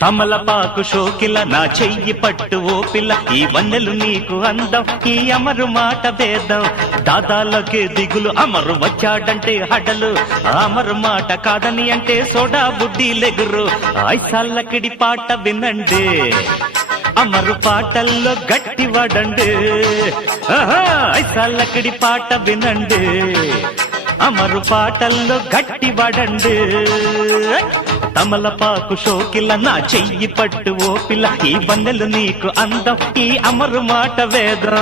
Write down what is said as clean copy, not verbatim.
తమలపాకు షోకిల నా చెయ్యి పట్టు ఓ పిల్ల ఈ వన్నెలు నీకు అందం ఈ అమరు మాట భేదం దాదాలకే దిగులు అమరు వచ్చాడంటే హడలు అమరు మాట కాదని అంటే సోడా బుడ్డి లెగురు ఐసాలకిడి పాట వినండి అమరు పాటల్లో గట్టి వాడండి ఐసాలకిడి పాట వినండి అమరు పాటల్లో గట్టి వాడండి తమలపాకు షోకిల నా చెయ్యి పట్టు ఓ పిల్ల ఈ బందెలు నీకు అందం ఈ అమరు మాట వేదం